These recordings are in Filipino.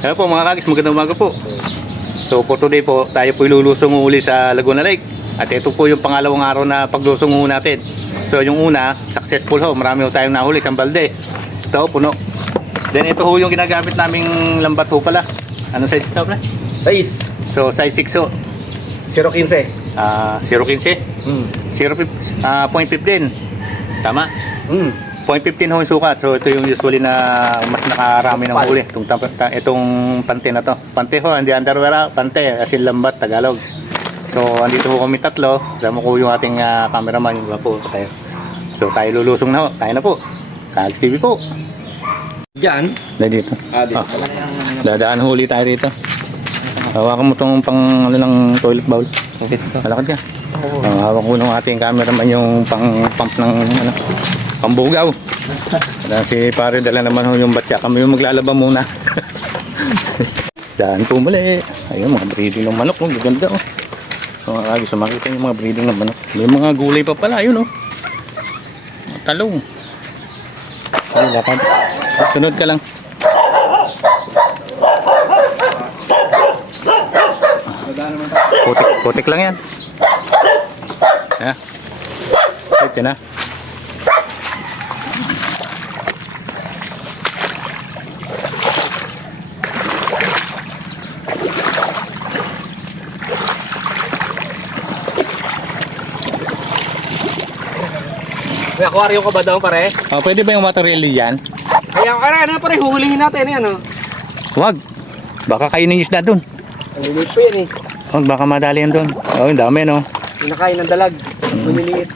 Hello po mga kagis, magandang umaga po. So for today po, tayo po ilulusong uli sa Laguna Lake. At ito po yung pangalawang araw na paglusong ho natin. So yung una, successful ho. Marami ho tayong nahuli, isang balde. Ito ho, puno. Then ito ho yung ginagamit naming lambat ho pala. Ano size ito pala? 6. So size 6 ho. 0.15. Ah, 0.15. Mm. 0, ah, 0.15. Tama? Mm. 0.15 ho yung sukat. So ito yung usually na mas nakarami ng huli. Itong, itong pante na to. Pante ho, hindi underwear, pante. Asin lambat, Tagalog. So andito ho kami tatlo. Kasama ko yung ating ah, cameraman, yung po tayo. So tayo lulusong na ho. Tayo na po. Kags TV po. Diyan. Dahil dito. Ah, dito. Ah. Dadaan huli tayo rito. Hawakan mo tong pang ano ng toilet bowl. Malakad ka. Uh, hawak ko ng ating cameraman yung pang pump ng ano, pambugaw. Si pare dala naman yung batya. Kami yung maglalaba muna. Daan po muli. Ayun, mga breeding ng manok. Oh, gaganda oh. Mga kagis, makita yung mga breeding ng manok. May mga gulay pa pala. Ayun oh. Talong. Sige, lakad. Sunod ka lang. Putik, putik lang yan. Ya. Ito na. May aquarium ka ba daw pare? Oh, pwede ba yung water lily yan? Kaya ka ano pare, huhulihin natin yan oh. Huwag. Baka kainin yung isda dun. Ang lilit po yan eh. Huwag, baka madali yan dun. Oh, ang dami no. Pinakain ng dalag. Maliliit.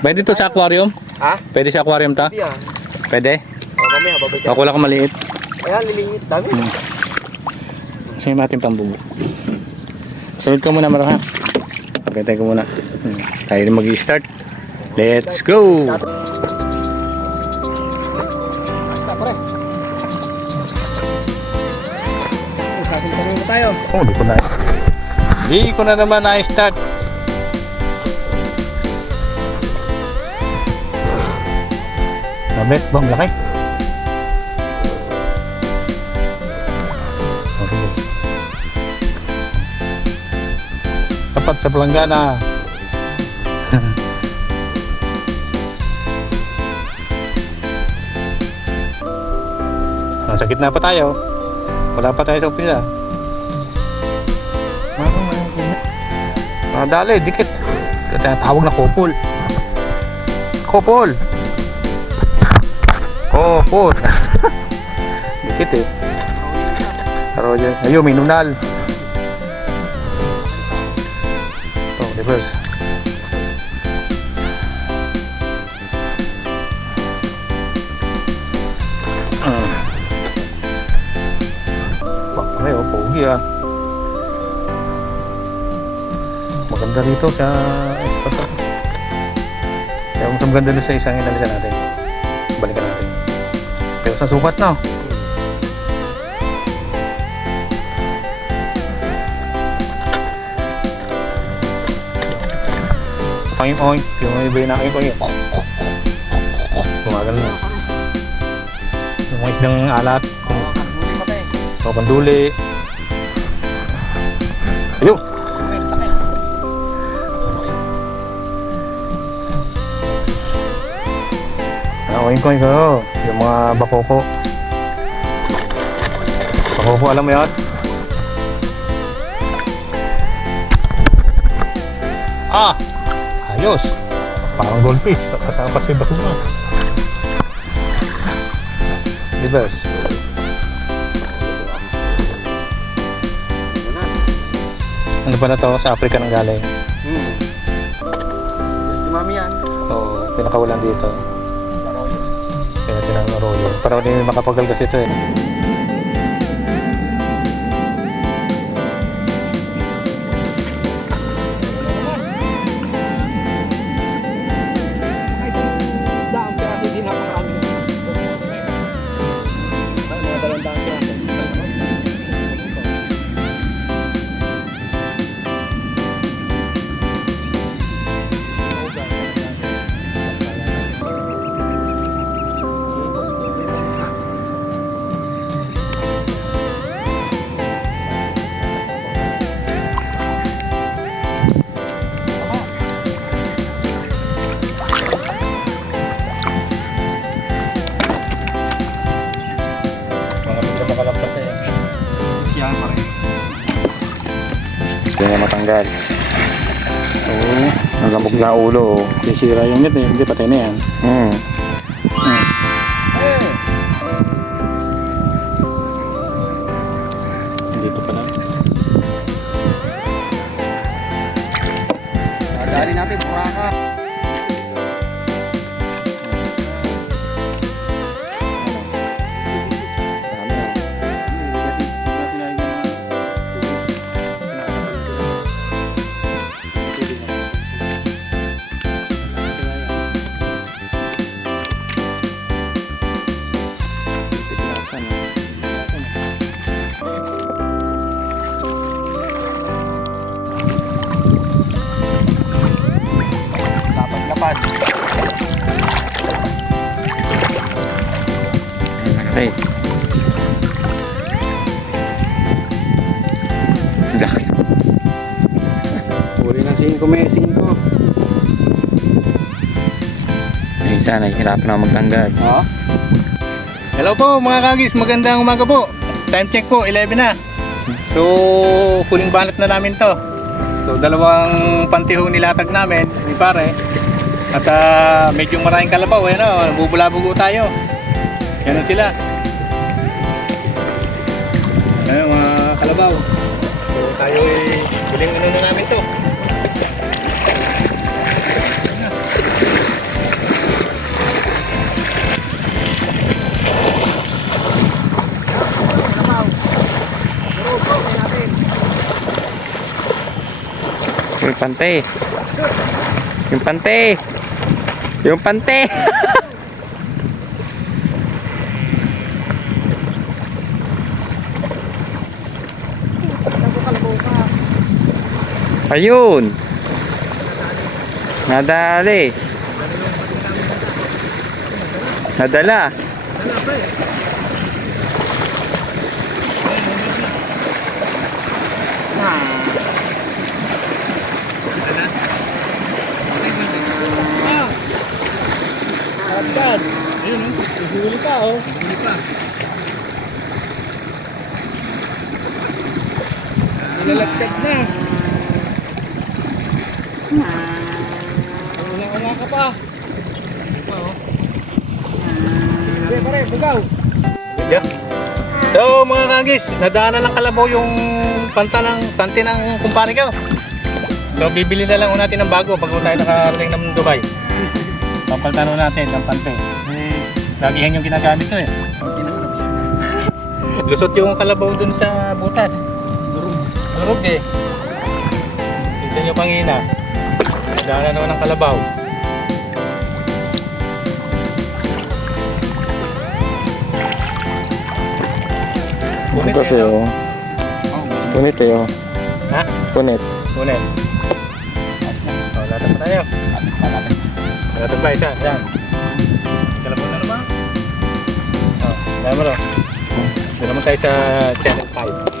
Pwede to sa aquarium? Ha? Pwede sa aquarium ta? Hindi ah. Pwede? O mamaya, babay ka. Baka wala kang maliit. Ayan, liliit. Dami. Kasi yung ating pambubo. Sunod ka muna maro ha. Pagkatay ko muna. Hmm. Tayo na mag-start. Let's go! Tayo. Oh, di ko na. Di ko na naman na-start. Mabet, bang laki. Tapat sa palanggana. Nasa gitna pa tayo. Wala pa tayo sa umpisa. Ah, dali, dikit. Tawag na kopol. Kopol. Kopol. dikit eh. Pero. Ayun, may nunal. Wah, may pogi ah. Maganda rito sa to. Kaya maganda doon sa isang inalisan natin. Balikan natin. Pero sa sukat na. Pangin oy, yung iba yung nakin ko yun. Tumagal na. Yung mga isdang alat. Huli pa tayo. O panduli. Ayun! Nakuhin ko ko. Yung mga bakoko. Bakoko, alam mo yun? Ah! Ayos! Parang goldfish. Kasama si basura. Reverse. Ano ba na to? Sa Africa nang galing. Hmm. Yes, di mami yan. So, pinakawalan dito. Kaya tinangaroyo. Para hindi makapagalgas ito eh. Matanggal. Oo. Ang lamog na ulo. oh. Sisira yung net eh. Hindi, patay na yan. Hmm. Dito pa na. Dadali natin, mura lapad. Ay. Laki. Uri ng 5, may 5. Yung isa, nahihirapan ako magtanggal. Ha? Hello po mga kagis, magandang umaga po. Time check po, 11 na. So, huling banat na namin to. So, dalawang pantiho nilatag namin, ni pare. At ah, medyo maraming kalabaw, eh, no? Bubulabugo tayo. Yan sila. Ayun, mga kalabaw. So, tayo eh, huling ano na namin to. Yung pante. Yung pante. Yung pante. Ayun. Nadali. Nadala. Agad. Ayun, oh. Huli pa, oh. Huli pa. Nilalagtag na. Wala ka pa. Pare, pare, bugaw. Yeah. So mga kagis, nadaanan lang kalabaw yung panta ng tante ng kumpare ko. So bibili na lang natin ng bago pag tayo nakarating ng Dubai. Papalitan ho natin ng pante. Eh, lagi yan yung ginagamit ko eh. Lusot yung kalabaw dun sa butas. Durog. Durog eh. Tignan nyo pangina. Daanan naman ng kalabaw. Punit Ito eh, sa'yo. no? Punit eh. oh. Ha? Punit. Punit. Oh, latag pa tayo. Latag pa isa. Yan. Kalabaw na naman. Oh, dami mo. Dito naman tayo sa channel 5.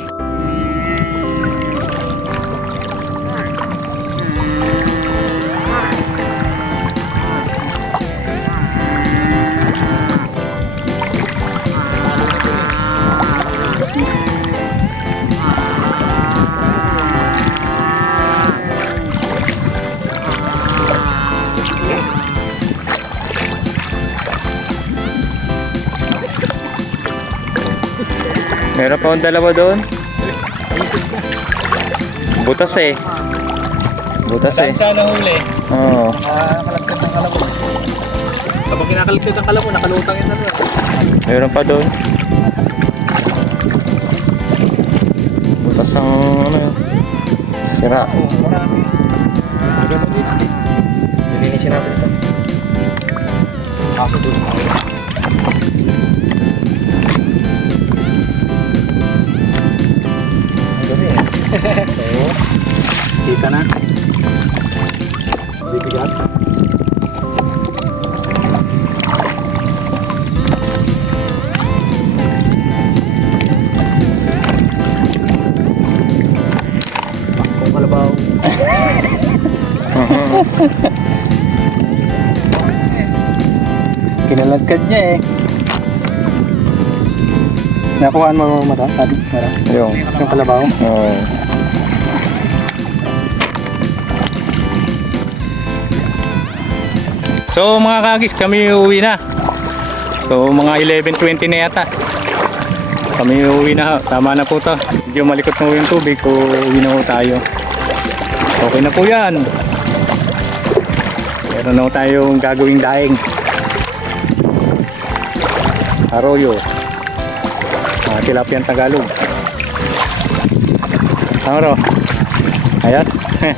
Meron pa akong dalawa doon. Butas eh. Butas eh. Dahil sa nahuli, Oo. nakakalagtad ng kalabaw. Kapag kinakalagtad ng kalabaw, nakalutang yun na rin. Meron pa doon. Butas ang ano yun. Sira. Marami. Lilinisin natin ito. Kaso doon. Kinalagkad niya eh. Nakuhaan mo mata? Tadi? Mata? Yung. Yung kalabaw? Oo. So mga kagis, kami uuwi na. So mga 11.20 na yata. Kami uuwi na. Tama na po to. Medyo malikot na uwi yung tubig. Uuwi na po tayo. Okay na po yan. Meron na tayong gagawing daing. Arroyo. Mga tilapiyang Tagalog. Amaro. Ayos.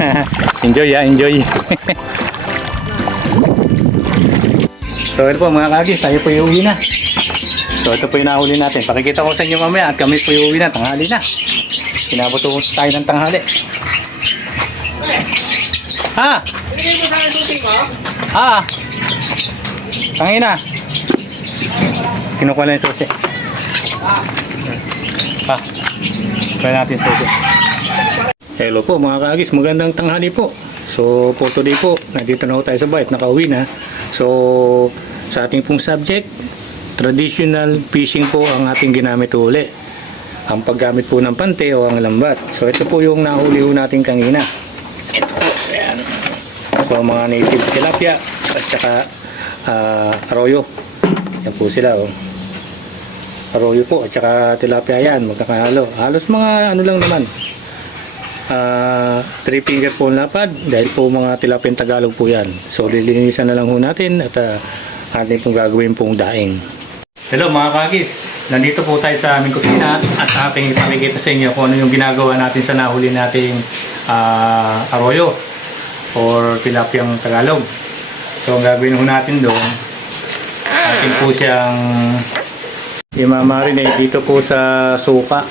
enjoy ya, enjoy. so ito po mga kagis, tayo po yung uwi na. So ito po yung nahuli natin. Pakikita ko sa inyo mamaya at kami po yung uwi na. Tanghali na. Kinabot po tayo ng tanghali. Ha? Ha? Tangina. Kinukuha lang yung susi. Ha? Kaya natin susi. Hello po mga kaagis, magandang tanghali po. So for today po, nandito na po tayo sa bite, nakauwi na. So sa ating pong subject, traditional fishing po ang ating ginamit uli. Ang paggamit po ng pante o ang lambat. So ito po yung nahuli ho natin kanina. So mga native tilapia at saka ah, arroyo. Yan po sila oh. Arroyo po at saka tilapia yan, magkakahalo. Halos mga ano lang naman, ah three finger po lapad dahil po mga tilapin Tagalog po yan. So lilinisan na lang ho natin at uh, atin pong gagawin pong daing. Hello mga kagis, nandito po tayo sa aming kusina at ating ipakikita sa inyo kung ano yung ginagawa natin sa nahuli nating ah, arroyo or tilapiyang Tagalog. So ang gagawin ho natin doon, atin po siyang imamarinate dito po sa suka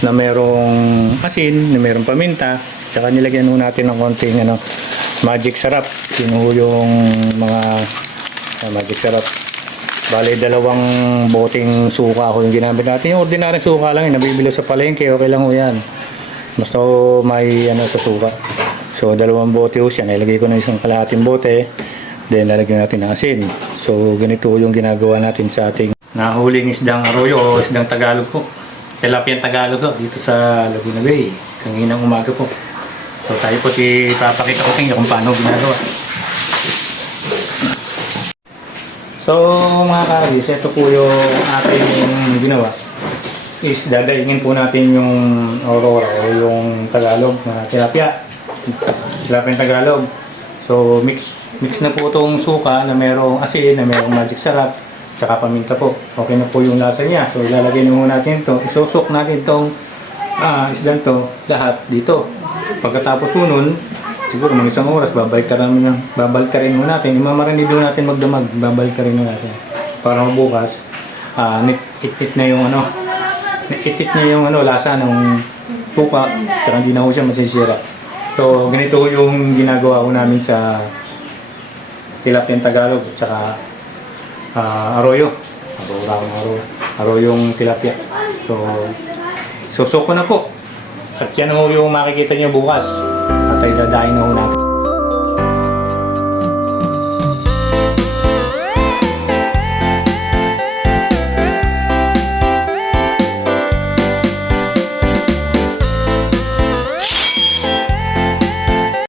na merong asin, na merong paminta, tsaka nilagyan ho natin ng konting ano, magic sarap. Yun ho yung mga ah, magic sarap. Bale, dalawang boteng suka ho yung ginamit natin. Yung ordinary suka lang, yung nabibilo sa palengke, okay lang ho yan. Basta ho may ano sa suka. So, dalawang bote ho siya. Nilagay ko na isang kalahating bote. Then, lalagyan natin ng asin. So, ganito yung ginagawa natin sa ating nahuling isdang arroyo o isdang Tagalog po. Tilapia Tagalog ho, dito sa Laguna Bay. Kanginang umaga po. So, tayo po si papakita ko sa inyo kung paano ginagawa. So, mga karis, ito po yung ating ginawa. Is dadaingin po natin yung aurora o yung Tagalog na tilapia. Tilapia yung Tagalog. So, mix mix na po itong suka na merong asin, na merong magic sarap, tsaka paminta po. Okay na po yung lasa niya. So, ilalagay na muna natin ito. Isusok natin itong ah, isdan to lahat dito. Pagkatapos po nun, siguro mga isang oras, babalik ka rin, babalik ka rin natin. Imamarinid natin magdamag, babalik ka rin natin. Para bukas, ah, nit- itit na yung ano, itit na yung ano, lasa ng suka, tsaka hindi na ho siya masisira. So, ganito yung ginagawa ko namin sa tilapia Tagalog, tsaka ah, arroyo. Arroyo, arroyo, arroyong tilapia. So, susok ko na po. At yan ho yung makikita nyo bukas. At ay dadaing na ho natin.